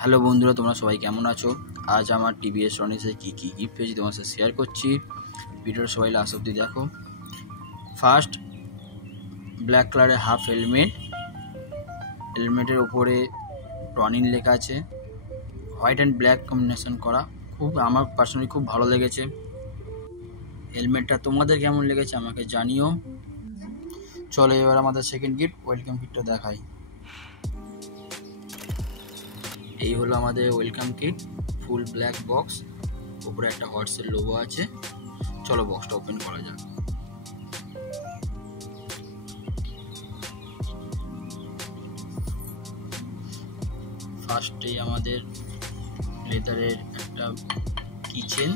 হ্যালো বন্ধুরা, তোমরা সবাই কেমন আছো? আজ আমার টিভিএস রনিসে কী কী গিফট পেয়েছি তোমার সাথে শেয়ার করছি। ভিডিওটা সবাই লাস্ট অবধি দেখো। ফার্স্ট, ব্ল্যাক কালারের হাফ হেলমেটের ওপরে রনিন লেখা আছে, হোয়াইট অ্যান্ড ব্ল্যাক কম্বিনেশন করা। আমার পার্সোনালি খুব ভালো লেগেছে হেলমেটটা। তোমাদের কেমন লেগেছে আমাকে জানিও। চলো এবার আমাদের সেকেন্ড গিফট, ওয়েলকাম কিটটা দেখাই। এই হলো আমাদের welcome kit, full black box, উপরে একটা হর্সের লোগো আছে। চলো বক্সটা ওপেন করা যাক। ফার্স্টেই আমাদের লেদারের একটা কিচেন,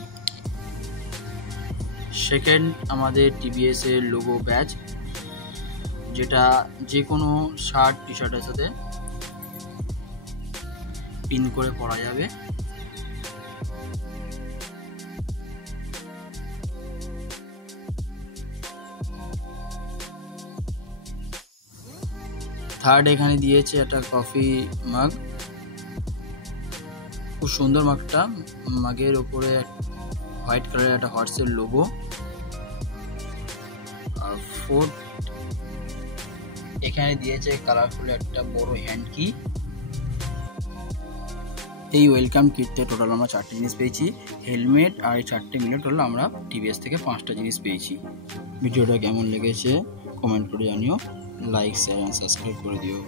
সেকেন্ড আমাদের টিভিএস এর লোগো ব্যাজ, যেটা যে কোনো শার্ট টি শার্টের সাথে পিন করে পরা যাবে। থার্ড, এখানে দিয়েছে একটা কফি মাগ, খুব সুন্দর মাগটা। মাগের উপরে হোয়াইট কালারের একটা হর্সের লোগো। আর ফোর্থ, এখানে দিয়েছে কালারফুল একটা বড় হ্যান্ড কি। এই ওয়েলকাম কিটতে টোটাল আমরা 4টে জিনিস পেয়েছি। হেলমেট আর এই 4টে মিলে টোটাল আমরা টিভিএস থেকে 5টা জিনিস পেয়েছি। ভিডিওটা কেমন লেগেছে কমেন্ট করে জানিও, লাইক শেয়ার অ্যান্ড সাবস্ক্রাইব করে দিও।